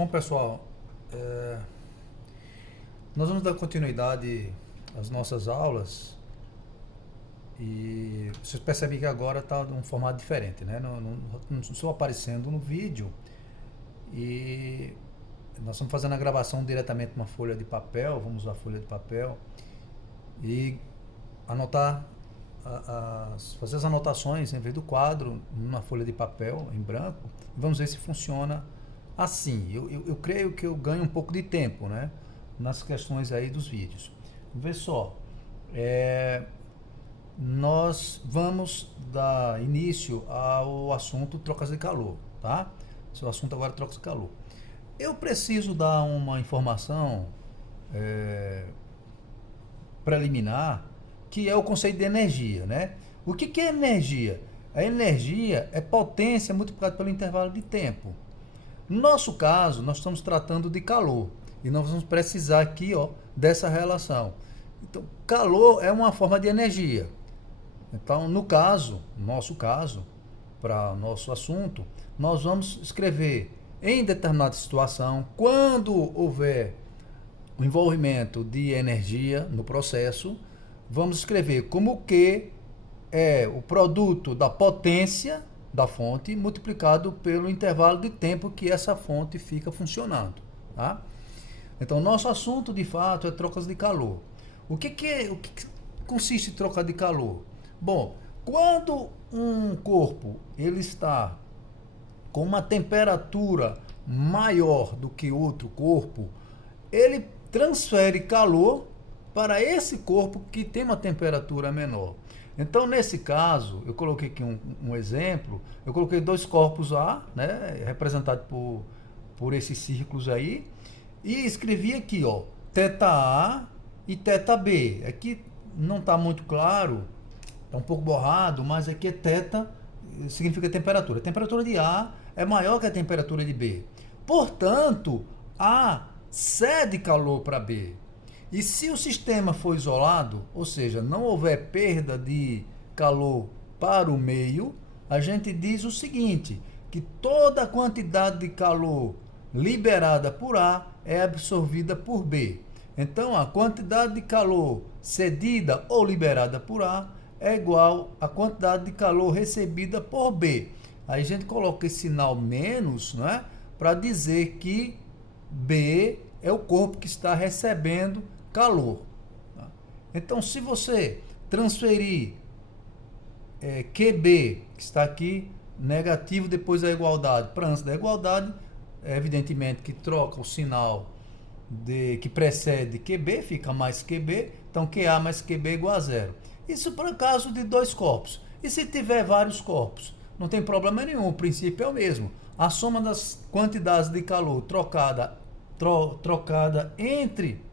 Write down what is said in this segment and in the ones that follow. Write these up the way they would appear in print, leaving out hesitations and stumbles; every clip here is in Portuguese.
Bom, pessoal, nós vamos dar continuidade às nossas aulas e vocês percebem que agora está num formato diferente, né? Não estou aparecendo no vídeo e nós estamos fazendo a gravação diretamente numa folha de papel, vamos usar a folha de papel e anotar, fazer as anotações em vez do quadro, numa folha de papel em branco, e vamos ver se funciona assim. Eu creio que eu ganho um pouco de tempo, né, nas questões aí dos vídeos. Vê só, nós vamos dar início ao assunto trocas de calor, tá? Seu assunto agora é trocas de calor. Eu preciso dar uma informação preliminar, que é o conceito de energia, né? O que é energia? A energia é potência multiplicada pelo intervalo de tempo. No nosso caso, nós estamos tratando de calor e nós vamos precisar aqui, ó, dessa relação. Então, calor é uma forma de energia. Então, no nosso caso, para nosso assunto, nós vamos escrever em determinada situação, quando houver o envolvimento de energia no processo, vamos escrever como que é o produto da potência da fonte multiplicado pelo intervalo de tempo que essa fonte fica funcionando, tá? Então, nosso assunto de fato é trocas de calor. O que consiste em troca de calor? Bom, quando um corpo ele está com uma temperatura maior do que outro corpo, ele transfere calor para esse corpo que tem uma temperatura menor. Então, nesse caso, eu coloquei aqui um exemplo, eu coloquei dois corpos A, né, representados por esses círculos aí, e escrevi aqui, ó, θA e θB. Aqui não está muito claro, está um pouco borrado, mas aqui é θ, significa temperatura. A temperatura de A é maior que a temperatura de B. Portanto, A cede calor para B. E se o sistema for isolado, ou seja, não houver perda de calor para o meio, a gente diz o seguinte, que toda a quantidade de calor liberada por A é absorvida por B. Então, a quantidade de calor cedida ou liberada por A é igual à quantidade de calor recebida por B. Aí a gente coloca esse sinal menos, né, para dizer que B é o corpo que está recebendo calor. Então, se você transferir QB, que está aqui, negativo depois da igualdade, para antes da igualdade, evidentemente que troca o sinal que precede QB, fica mais QB, então QA mais QB é igual a zero. Isso para o caso de dois corpos. E se tiver vários corpos? Não tem problema nenhum, o princípio é o mesmo. A soma das quantidades de calor trocada entre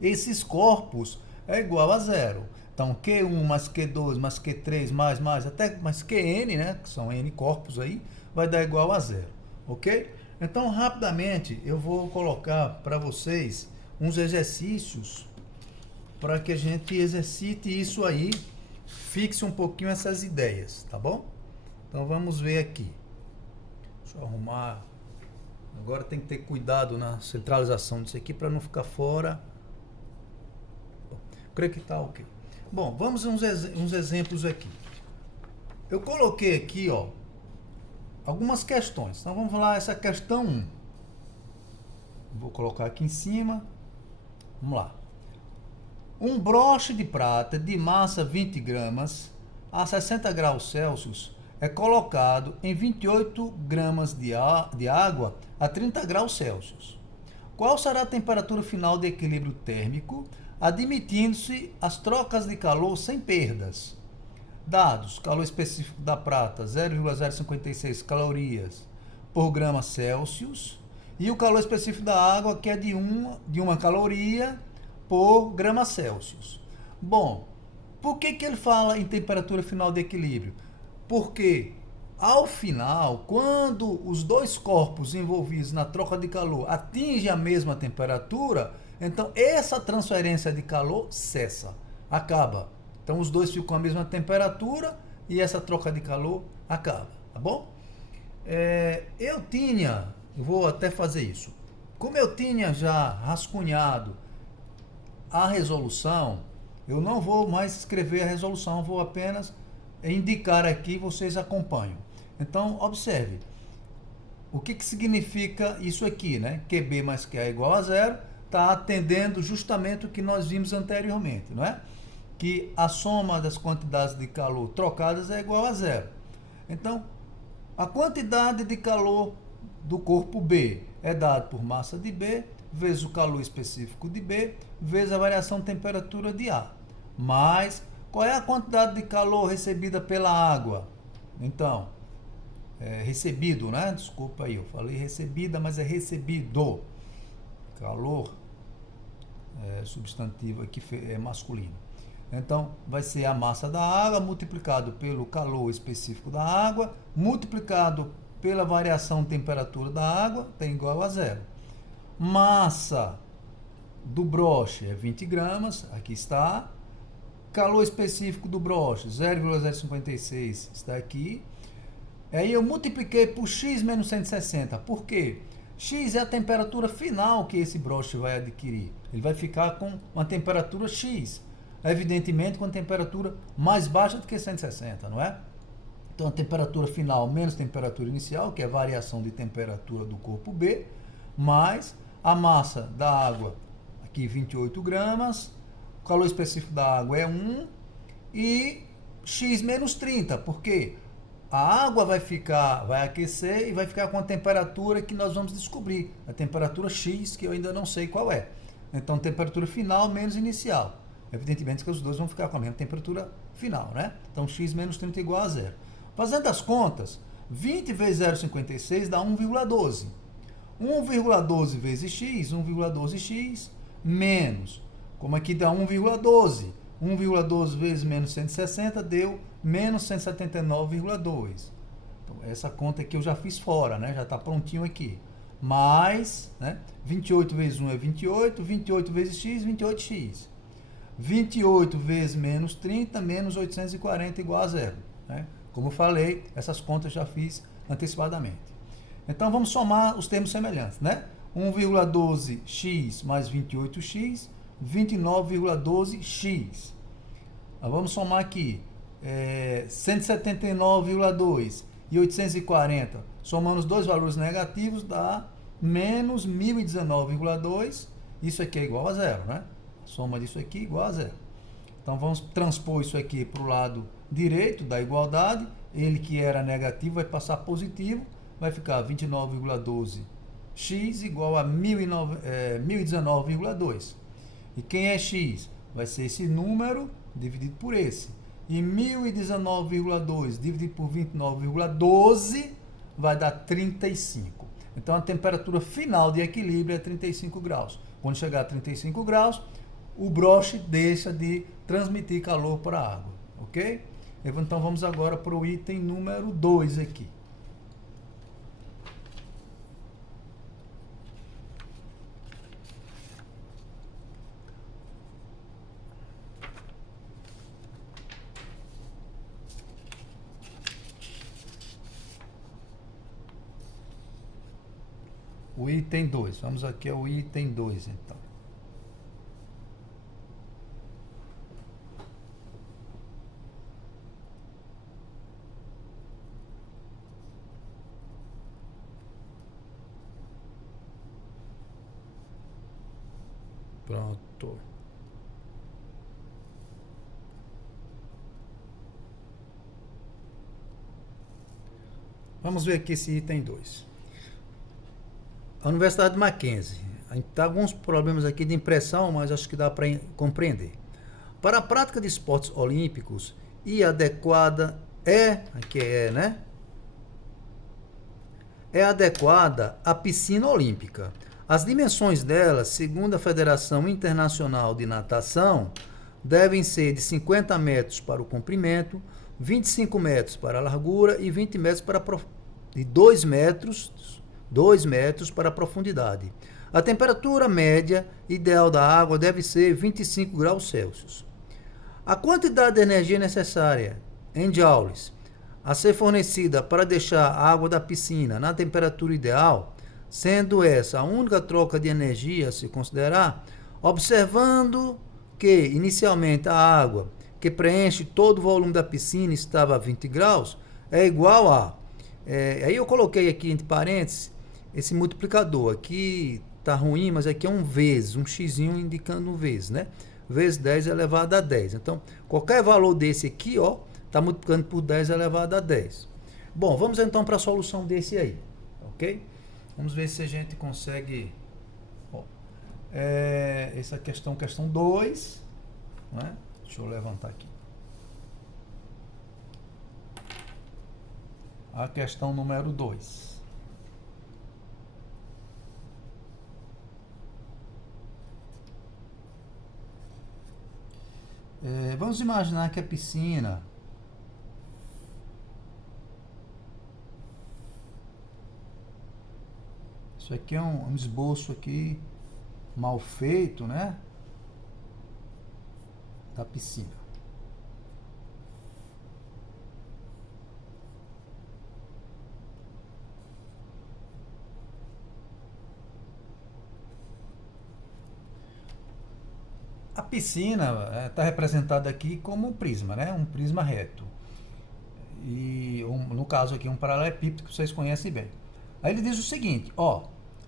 esses corpos é igual a zero. Então, Q1 mais Q2 mais Q3 até mais Qn, né, que são N corpos aí, vai dar igual a zero, ok? Então, rapidamente, eu vou colocar para vocês uns exercícios para que a gente exercite isso aí, fixe um pouquinho essas ideias, tá bom? Então, vamos ver aqui. Deixa eu arrumar. Agora tem que ter cuidado na centralização disso aqui para não ficar fora. Creio que está ok. Bom, vamos a uns exemplos aqui. Eu coloquei aqui, ó, algumas questões. Então vamos falar essa questão 1. Vou colocar aqui em cima. Vamos lá. Um broche de prata de massa 20 gramas a 60 graus Celsius é colocado em 28 gramas de água a 30 graus Celsius. Qual será a temperatura final de equilíbrio térmico, admitindo-se as trocas de calor sem perdas? Dados: calor específico da prata 0,056 calorias por grama Celsius e o calor específico da água, que é de uma caloria por grama Celsius. Bom, por que ele fala em temperatura final de equilíbrio? Porque ao final, quando os dois corpos envolvidos na troca de calor atingem a mesma temperatura, então essa transferência de calor cessa, acaba. Então os dois ficam com a mesma temperatura e essa troca de calor acaba, tá bom? Eu tinha Eu vou até fazer isso. Como eu tinha já rascunhado a resolução, eu não vou mais escrever a resolução, vou apenas indicar aqui, vocês acompanham. Então, observe. O que significa isso aqui, né? QB mais QA igual a zero, está atendendo justamente o que nós vimos anteriormente, não é? Que a soma das quantidades de calor trocadas é igual a zero. Então, a quantidade de calor do corpo B é dada por massa de B, vezes o calor específico de B, vezes a variação de temperatura de A. Mas, qual é a quantidade de calor recebida pela água? Então, recebido, né? Desculpa aí, eu falei recebida, mas é recebido. Calor, substantivo aqui é masculino. Então, vai ser a massa da água multiplicado pelo calor específico da água, multiplicado pela variação de temperatura da água, tem igual a zero. Massa do broche é 20 gramas, aqui está. Calor específico do broche, 0,056, está aqui. Aí eu multipliquei por x menos 160. Por quê? X é a temperatura final que esse broche vai adquirir. Ele vai ficar com uma temperatura X. Evidentemente com temperatura mais baixa do que 160, não é? Então a temperatura final menos temperatura inicial, que é a variação de temperatura do corpo B, mais a massa da água, aqui 28 gramas, o calor específico da água é 1 e x menos 30, porque a água vai aquecer e vai ficar com a temperatura que nós vamos descobrir, a temperatura X, que eu ainda não sei qual é. Então, temperatura final menos inicial. Evidentemente que os dois vão ficar com a mesma temperatura final, né? Então, X menos 30 igual a zero. Fazendo as contas, 20 vezes 0,56 dá 1,12. 1,12 vezes X, 1,12x, menos, como aqui dá 1,12. 1,12 vezes menos 160 deu menos 179,2. Então, essa conta aqui eu já fiz fora, né? Já está prontinho aqui. Mais, né? 28 vezes 1 é 28, 28 vezes x, 28x. 28 vezes menos 30, menos 840 igual a zero. Né? Como eu falei, essas contas já fiz antecipadamente. Então, vamos somar os termos semelhantes, né? 1,12x mais 28x, 29,12x. Vamos somar aqui 179,2 e 840. Somando os dois valores negativos, dá menos 1019,2. Isso aqui é igual a zero, né? A soma disso aqui é igual a zero. Então, vamos transpor isso aqui para o lado direito da igualdade. Ele que era negativo vai passar positivo. Vai ficar 29,12x igual a 1019,2. E quem é x? Vai ser esse número dividido por esse. E 1019,2 dividido por 29,12 vai dar 35. Então, a temperatura final de equilíbrio é 35 graus. Quando chegar a 35 graus, o broche deixa de transmitir calor para a água. Ok? Então, vamos agora para o item número 2 aqui. O item 2. Vamos aqui ao item 2, então. Pronto. Vamos ver aqui esse item 2. A Universidade de Mackenzie. A gente tem alguns problemas aqui de impressão, mas acho que dá para compreender. Para a prática de esportes olímpicos e adequada né? É adequada a piscina olímpica. As dimensões dela, segundo a Federação Internacional de Natação, devem ser de 50 metros para o comprimento, 25 metros para a largura e 20 metros para e 2 metros para a profundidade. A temperatura média ideal da água deve ser 25 graus Celsius. A quantidade de energia necessária em joules a ser fornecida para deixar a água da piscina na temperatura ideal sendo essa a única troca de energia a se considerar, observando que inicialmente a água que preenche todo o volume da piscina estava a 20 graus, é igual a... aí eu coloquei aqui entre parênteses esse multiplicador. Aqui tá ruim, mas aqui é um vezes, um xzinho indicando um vezes, né? Vezes 10 elevado a 10. Então, qualquer valor desse aqui, ó, tá multiplicando por 10 elevado a 10. Bom, vamos então para a solução desse aí, ok? Vamos ver se a gente consegue... Bom, essa questão 2, né? Deixa eu levantar aqui. A questão número 2. Vamos imaginar que a piscina isso aqui é um esboço aqui mal feito, né? Da piscina. A piscina está representada aqui como um prisma, né? Um prisma reto. E no caso aqui um paralelepípedo que vocês conhecem bem. Aí ele diz o seguinte, ó,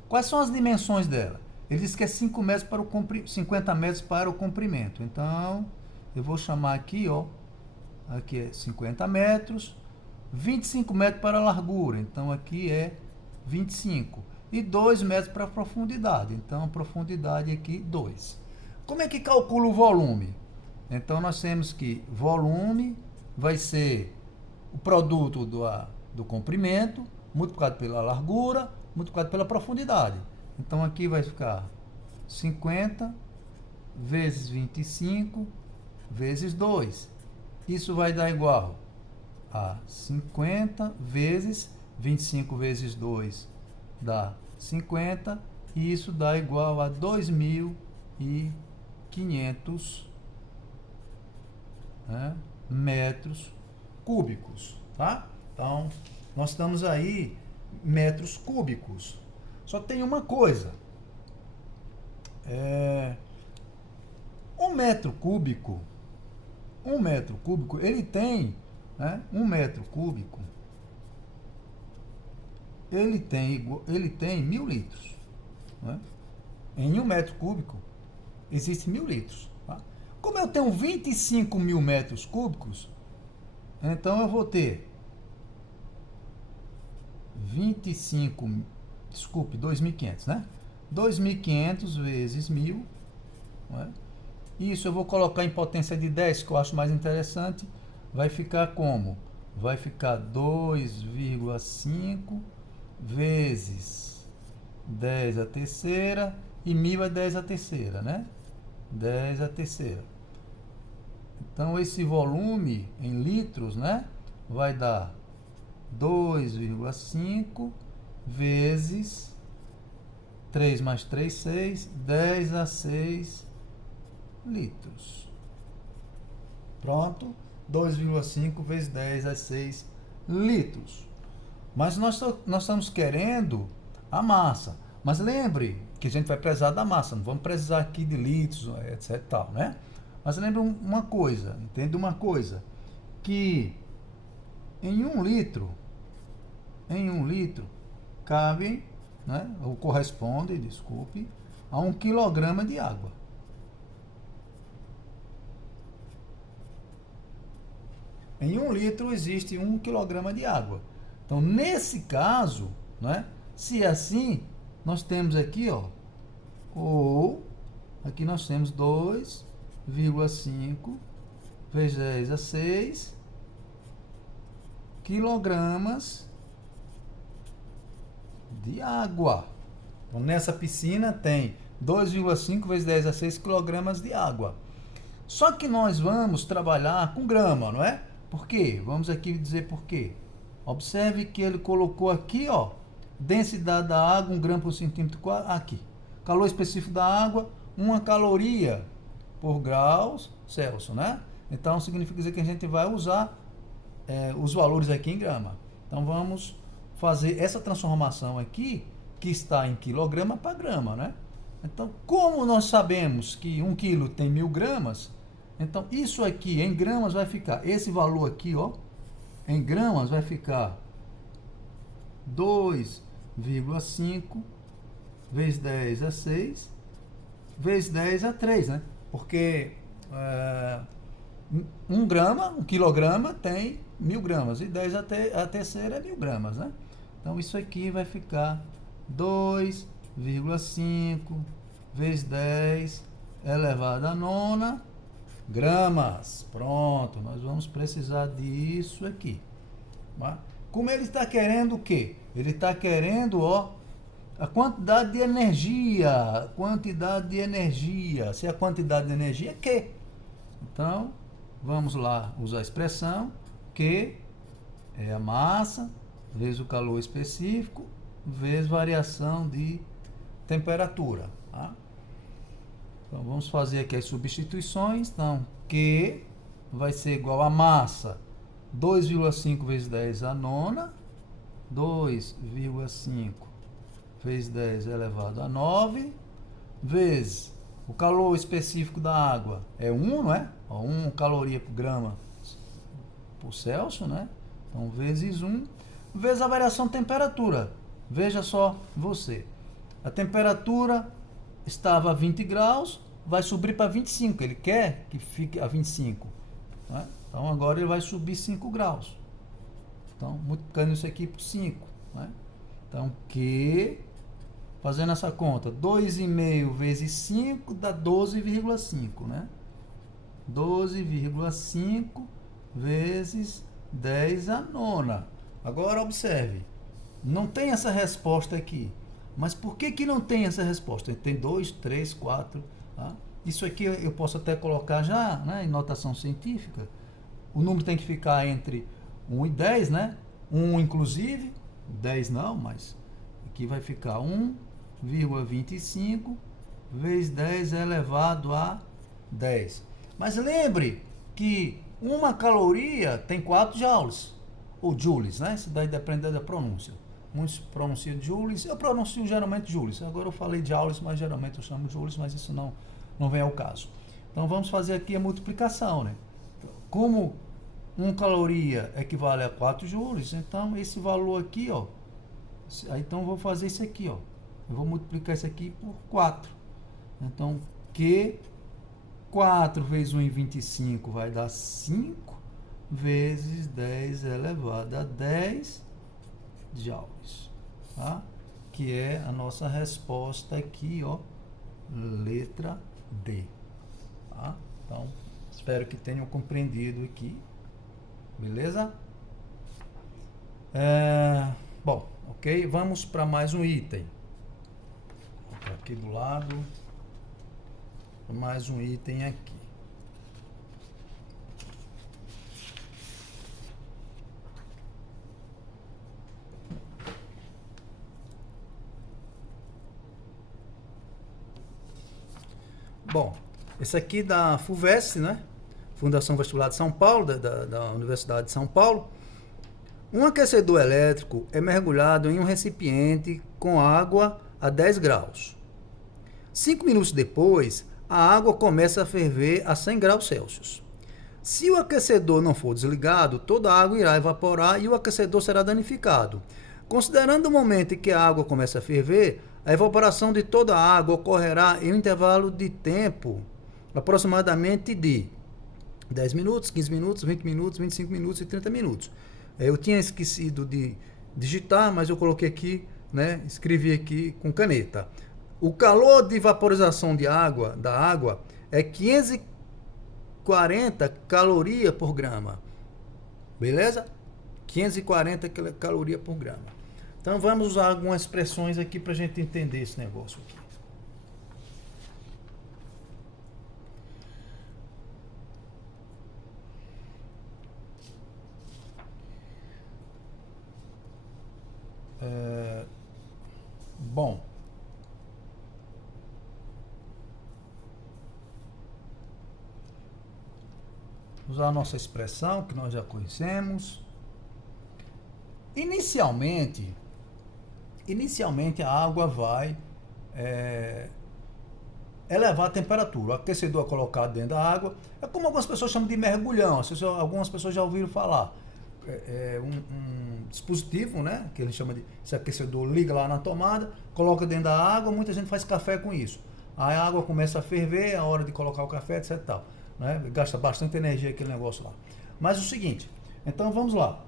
quais são as dimensões dela? Ele diz que é 5 metros para o 50 metros para o comprimento. Então, eu vou chamar aqui, ó, aqui é 50 metros, 25 metros para a largura, então aqui é 25. E 2 metros para a profundidade, então a profundidade aqui 2. Como é que calcula o volume? Então nós temos que volume vai ser o produto do comprimento multiplicado pela largura multiplicado pela profundidade. Então aqui vai ficar 50 vezes 25 vezes 2. Isso vai dar igual a 50 vezes 25 vezes 2 dá 50 e isso dá igual a 2.500, né, metros cúbicos, tá? Então, nós estamos aí metros cúbicos. Só tem uma coisa. Um metro cúbico, ele tem, né, um metro cúbico, ele tem 1.000 litros. Né? Em 1 metro cúbico, existe 1.000 litros. Tá? Como eu tenho 25 mil metros cúbicos, então eu vou ter 2.500, né? 2.500 vezes 1.000. Né? Isso eu vou colocar em potência de 10, que eu acho mais interessante. Vai ficar como? Vai ficar 2,5 vezes 10 a terceira e 1.000 é 10 a terceira, né? 10 a terceira. Então, esse volume em litros, né? Vai dar 2,5 vezes 3 mais 3, 6, 10 a 6 litros. Pronto. 2,5 vezes 10 a 6 litros. Mas nós estamos querendo a massa. Mas lembre que a gente vai precisar da massa. Não vamos precisar aqui de litros, etc. Tal, né? Mas lembre uma coisa. Entenda uma coisa. Que em 1 litro, cabe, né, ou corresponde, desculpe, a 1 quilograma de água. Em 1 litro existe 1 quilograma de água. Então, nesse caso, né, se é assim, nós temos aqui, ó, ou aqui nós temos 2,5 vezes 10 a 6 quilogramas de água. Então, nessa piscina tem 2,5 vezes 10 a 6 quilogramas de água. Só que nós vamos trabalhar com grama, não é? Por quê? Vamos aqui dizer por quê. Observe que ele colocou aqui, ó, densidade da água, 1 grama por centímetro quadrado, aqui. Calor específico da água, 1 caloria por graus Celsius, né? Então, significa dizer que a gente vai usar os valores aqui em grama. Então, vamos fazer essa transformação aqui, que está em quilograma para grama, né? Então, como nós sabemos que 1 quilo tem 1000 gramas, então isso aqui em gramas vai ficar, esse valor aqui, ó, em gramas vai ficar 2,5 vezes 10 a 6, vezes 10 a 3, né? Porque 1 grama, 1 quilograma tem 1000 gramas, e 10 a terceira é 1000 gramas, né? Então isso aqui vai ficar 2,5 vezes 10 elevado a nona gramas. Pronto, nós vamos precisar disso aqui. Tá? Como ele está querendo o quê? Ele está querendo, ó, a quantidade de energia. Quantidade de energia. Se a quantidade de energia é Q. Então, vamos lá usar a expressão Q é a massa vezes o calor específico vezes variação de temperatura. Tá? Então, vamos fazer aqui as substituições. Então, Q vai ser igual a massa 2,5 vezes 10 a nona, 2,5 vezes 10 elevado a 9, vezes o calor específico da água é 1, não é? 1 caloria por grama por Celsius, né? Então, vezes 1, vezes a variação de temperatura. Veja só você. A temperatura estava a 20 graus, vai subir para 25. Ele quer que fique a 25. Né? Então, agora ele vai subir 5 graus. Então, multiplicando isso aqui por 5. Né? Então, Q, fazendo essa conta, 2,5 vezes 5 dá 12,5. Né? 12,5 vezes 10 a nona. Agora, observe. Não tem essa resposta aqui. Mas por que não tem essa resposta? Tem 2, 3, 4. Tá? Isso aqui eu posso até colocar já, né, em notação científica. O número tem que ficar entre 1 e 10, né? 1 inclusive, 10 não, mas aqui vai ficar 1,25 vezes 10 elevado a 10. Mas lembre que uma caloria tem 4 joules, ou joules, né? Isso daí depende da pronúncia. Muitos pronunciam joules, eu pronuncio geralmente joules. Agora eu falei joules, mas geralmente eu chamo joules, mas isso não vem ao caso. Então vamos fazer aqui a multiplicação, né? Como 1 caloria equivale a 4 joules, então esse valor aqui, ó, então eu vou fazer isso aqui, ó. Eu vou multiplicar isso aqui por 4. Então, Q 4 vezes 1,25 vai dar 5 vezes 10 elevado a 10 joules, tá? Que é a nossa resposta aqui, ó, letra D, tá? Então, espero que tenham compreendido aqui, beleza? Bom, ok, vamos para mais um item. Aqui do lado, mais um item aqui. Bom, esse aqui da FUVEST, né? Fundação Vestibular de São Paulo, da Universidade de São Paulo. Um aquecedor elétrico é mergulhado em um recipiente com água a 10 graus. 5 minutos depois, a água começa a ferver a 100 graus Celsius. Se o aquecedor não for desligado, toda a água irá evaporar e o aquecedor será danificado. Considerando o momento em que a água começa a ferver, a evaporação de toda a água ocorrerá em um intervalo de tempo aproximadamente de 10 minutos, 15 minutos, 20 minutos, 25 minutos e 30 minutos. Eu tinha esquecido de digitar, mas eu coloquei aqui, né, escrevi aqui com caneta. O calor de vaporização da água é 540 calorias por grama. Beleza? 540 calorias por grama. Então vamos usar algumas expressões aqui para a gente entender esse negócio aqui. Bom, usar a nossa expressão que nós já conhecemos. Inicialmente, Inicialmente a água vai elevar a temperatura. O aquecedor é colocado dentro da água. É como algumas pessoas chamam de mergulhão. Algumas pessoas já ouviram falar. É um dispositivo, né? Que ele chama de... Esse aquecedor liga lá na tomada, coloca dentro da água. Muita gente faz café com isso. Aí a água começa a ferver, é a hora de colocar o café, etc. Tal, né? Gasta bastante energia aquele negócio lá. Mas o seguinte, então vamos lá.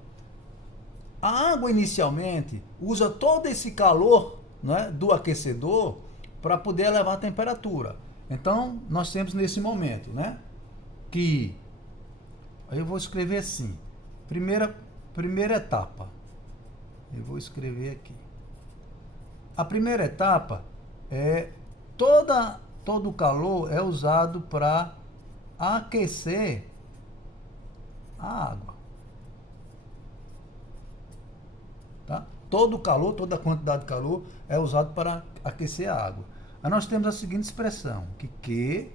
A água inicialmente usa todo esse calor, né, do aquecedor para poder elevar a temperatura. Então nós temos nesse momento, né, que aí eu vou escrever assim, primeira etapa. Eu vou escrever aqui. A primeira etapa é todo o calor é usado para aquecer a água. Tá? Todo o calor, toda a quantidade de calor é usado para aquecer a água. Aí nós temos a seguinte expressão, que Q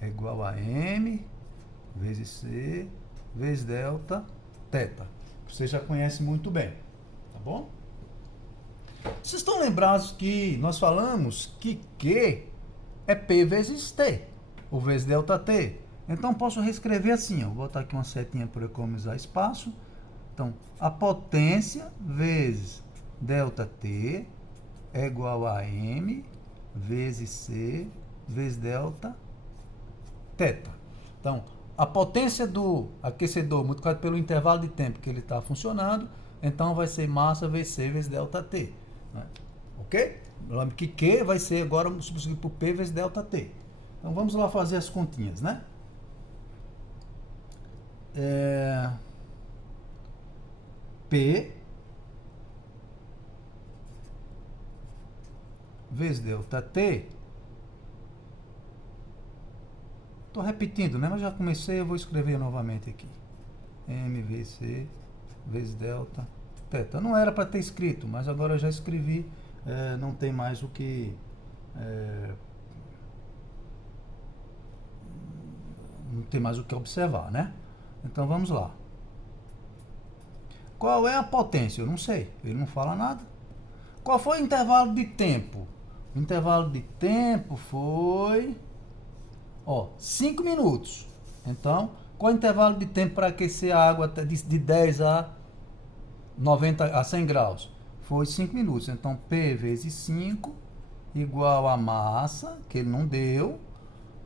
é igual a M vezes C vezes delta θ. Você já conhece muito bem, tá bom? Vocês estão lembrados que nós falamos que Q é P vezes T, ou vezes delta T. Então posso reescrever assim, ó. Vou botar aqui uma setinha para economizar espaço. Então, a potência vezes ΔT é igual a M vezes C vezes delta θ. Então, a potência do aquecedor multiplicado pelo intervalo de tempo que ele está funcionando, então vai ser massa vezes C vezes ΔT. Né? Ok? Lembre que Q vai ser agora substituído por P vezes ΔT. Então, vamos lá fazer as continhas, né? P vezes ΔT. Estou repetindo, né? Mas já comecei, eu vou escrever novamente aqui. M vezes C vezes delta θ. Não era para ter escrito, mas agora eu já escrevi. Não tem mais o que... não tem mais o que observar, né? Então vamos lá. Qual é a potência? Eu não sei. Ele não fala nada. Qual foi o intervalo de tempo? O intervalo de tempo foi 5 minutos. Então, qual é o intervalo de tempo para aquecer a água de 10 a 100 graus? Foi 5 minutos. Então, P vezes 5 igual a massa, que ele não deu,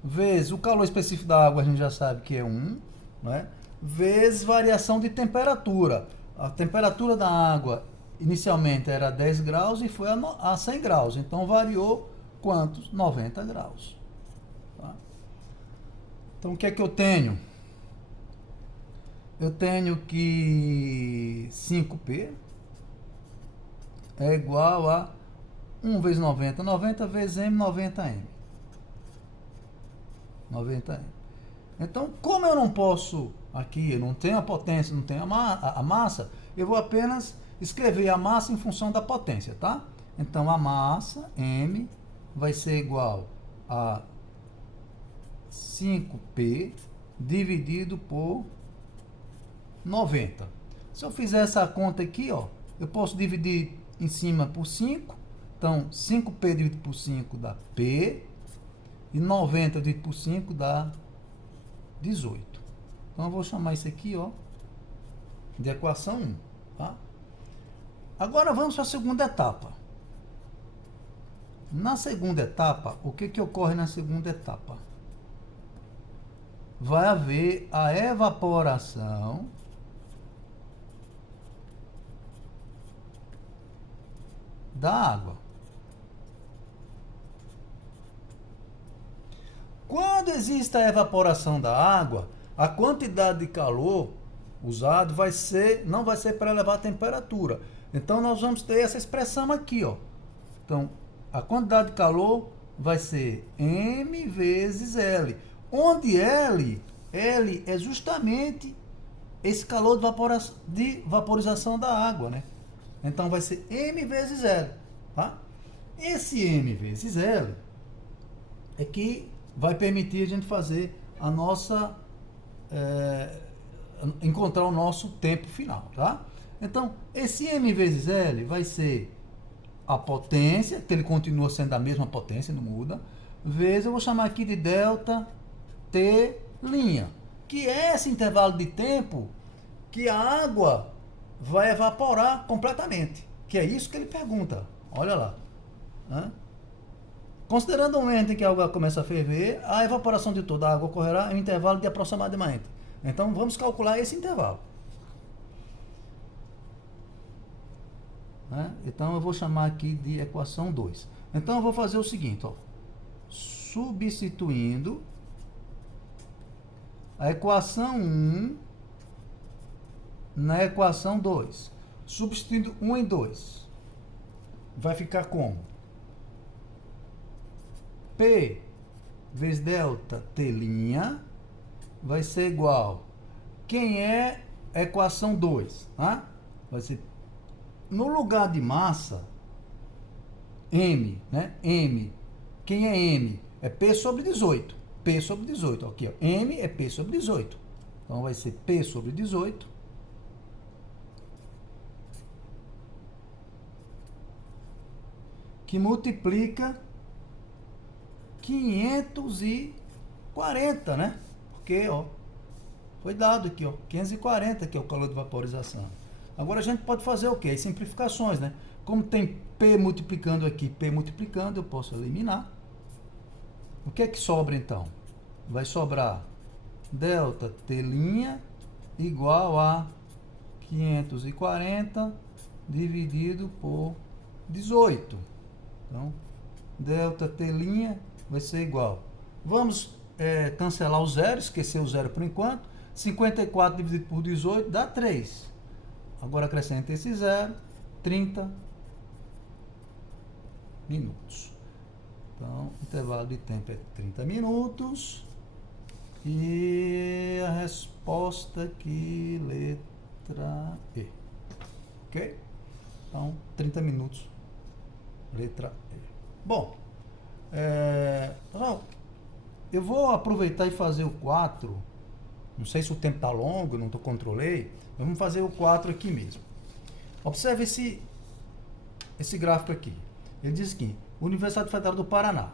vezes o calor específico da água, a gente já sabe que é 1, né? Vezes variação de temperatura. A temperatura da água inicialmente era 10 graus e foi a 100 graus. Então variou quantos? 90 graus. Tá? Então o que é que eu tenho? Eu tenho que 5P é igual a 1 vezes 90. 90 vezes M, 90M. 90M. Então, como eu não posso aqui, eu não tenho a potência, não tenho a massa, eu vou apenas escrever a massa em função da potência, tá? Então, a massa, M, vai ser igual a 5P dividido por 90. Se eu fizer essa conta aqui, ó, eu posso dividir em cima por 5. Então, 5P dividido por 5 dá P. E 90 dividido por 5 dá 18. Então, eu vou chamar isso aqui, ó, de equação 1. Tá? Agora, vamos para a segunda etapa. Na segunda etapa, o que ocorre na segunda etapa? Vai haver a evaporação da água. Quando existe a evaporação da água, a quantidade de calor usado não vai ser para elevar a temperatura. Então, nós vamos ter essa expressão aqui, ó. Então, a quantidade de calor vai ser M vezes L. Onde L é justamente esse calor de vaporização da água, né? Então, vai ser M vezes L, tá? Esse M vezes L é que vai permitir a gente fazer a nossa... encontrar o nosso tempo final, tá? Então, esse M vezes L vai ser a potência, que ele continua sendo a mesma potência, não muda, vezes eu vou chamar aqui de delta T', que é esse intervalo de tempo que a água vai evaporar completamente. Que é isso que ele pergunta. Olha lá. Hã? Considerando o momento em que a água começa a ferver, a evaporação de toda a água ocorrerá em um intervalo de aproximadamente. Então vamos calcular esse intervalo. Então eu vou chamar aqui de equação 2. Então eu vou fazer o seguinte, ó. Substituindo a equação 1 na equação 2. Substituindo 1 em 2. Vai ficar como? P vezes delta T' vai ser igual. Quem é a equação 2? Tá? Vai ser, no lugar de massa, M, né? M. Quem é M? É P sobre 18. P sobre 18. Aqui, ó. M é P sobre 18. Então vai ser P sobre 18. Que multiplica 540, né? Porque, ó, foi dado aqui, ó, 540, que é o calor de vaporização. Agora a gente pode fazer o quê? As simplificações, né? Como tem P multiplicando aqui, P multiplicando, eu posso eliminar. O que é que sobra então? Vai sobrar delta T' igual a 540 dividido por 18. Então, delta T' vai ser igual. Vamos cancelar o zero, esquecer o zero por enquanto. 54 dividido por 18 dá 3. Agora acrescenta esse zero, 30 minutos. Então, o intervalo de tempo é 30 minutos. E a resposta aqui, letra E. Ok? Então, 30 minutos, letra E. Bom, eu vou aproveitar e fazer o 4. Não sei se o tempo está longo, não controlei. Vamos fazer o 4 aqui mesmo. Observe esse gráfico aqui. Ele diz que Universidade Federal do Paraná.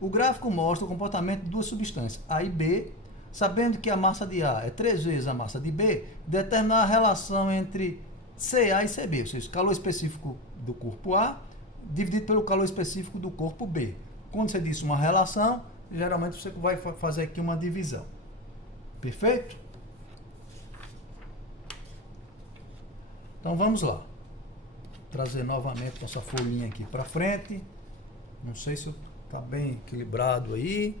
O gráfico mostra o comportamento de duas substâncias, A e B, sabendo que a massa de A é 3 vezes a massa de B, determinar a relação entre CA e CB, ou seja, calor específico do corpo A dividido pelo calor específico do corpo B. Quando você diz uma relação, geralmente você vai fazer aqui uma divisão. Perfeito? Então vamos lá. Trazer novamente nossa folhinha aqui para frente. Não sei se está bem equilibrado aí.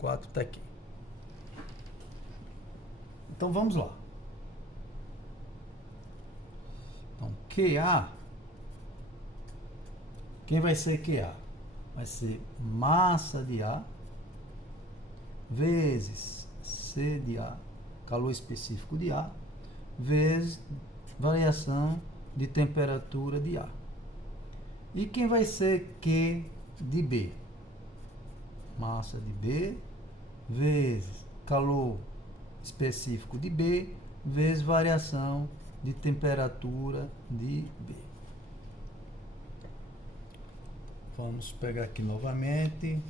4 está aqui. Então vamos lá. Então QA. Quem vai ser QA? Vai ser massa de A vezes C de A, calor específico de A, vezes variação de temperatura de A. E quem vai ser Q de B? Massa de B vezes calor específico de B vezes variação de temperatura de B. Vamos pegar aqui novamente.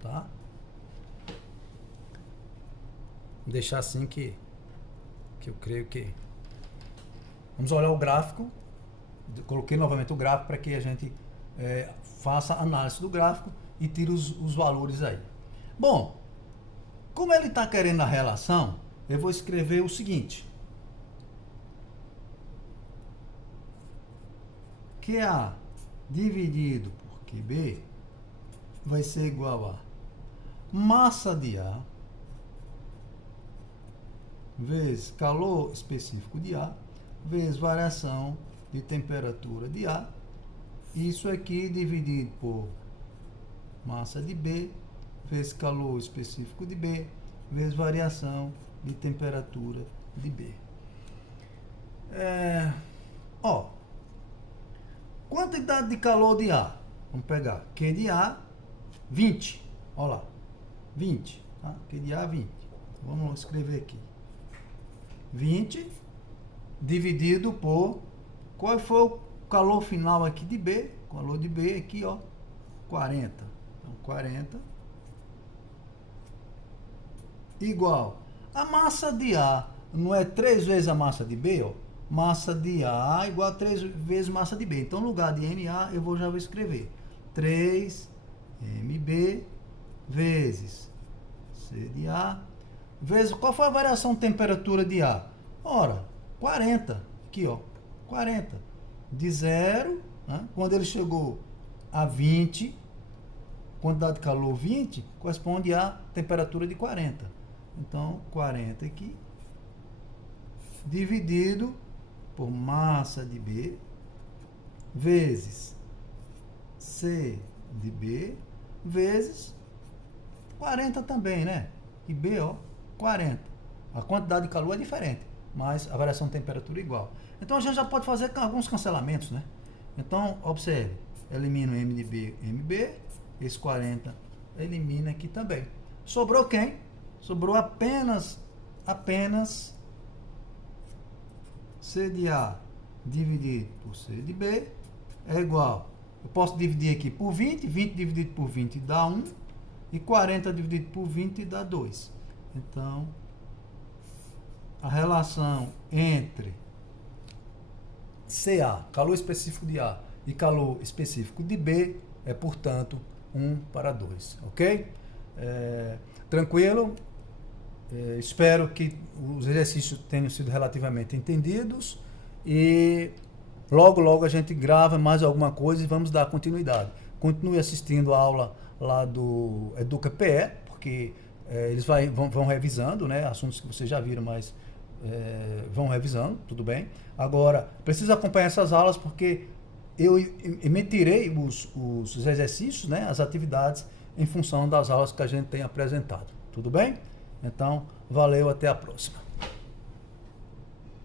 Tá? Vou deixar assim que eu creio que... Vamos olhar o gráfico. Coloquei novamente o gráfico para que a gente faça análise do gráfico e tire os valores aí. Bom, como ele está querendo a relação, eu vou escrever o seguinte. QA dividido por QB vai ser igual a massa de A vezes calor específico de A vezes variação de temperatura de A. Isso aqui dividido por massa de B vezes calor específico de B vezes variação de temperatura de B. Quantidade de calor de A. Vamos pegar Q de A, 20. Olha lá. 20. Tá? Q de A, 20. Vamos escrever aqui. 20 dividido por... Qual foi o calor final aqui de B? O calor de B aqui, ó, 40. Então, 40 igual. A massa de A não é 3 vezes a massa de B, ó? Massa de A igual a 3 vezes massa de B. Então, no lugar de MA, eu já vou escrever 3 MB vezes C de A, vezes, qual foi a variação de temperatura de A? Ora, 40. Aqui, ó, 40. De 0, né? Quando ele chegou a 20, quantidade de calor 20, corresponde à temperatura de 40. Então, 40 aqui, dividido por massa de B, vezes C de B, vezes 40 também, né? E B, ó, 40. A quantidade de calor é diferente, mas a variação de temperatura é igual. Então, a gente já pode fazer alguns cancelamentos, né? Então, observe, elimino M de B, MB, esse 40 elimina aqui também. Sobrou quem? Sobrou apenas C de A dividido por C de B é igual. Eu posso dividir aqui por 20, 20 dividido por 20 dá 1, e 40 dividido por 20 dá 2. Então, a relação entre CA, calor específico de A, e calor específico de B é, portanto, 1:2, ok? Tranquilo? Espero que os exercícios tenham sido relativamente entendidos e logo a gente grava mais alguma coisa e vamos dar continuidade. Continue assistindo a aula lá do Educa PE, porque eles vão revisando, né, assuntos que vocês já viram, mas vão revisando, tudo bem. Agora, precisa acompanhar essas aulas porque eu emitirei os exercícios, né, as atividades, em função das aulas que a gente tem apresentado. Tudo bem? Então, valeu, até a próxima.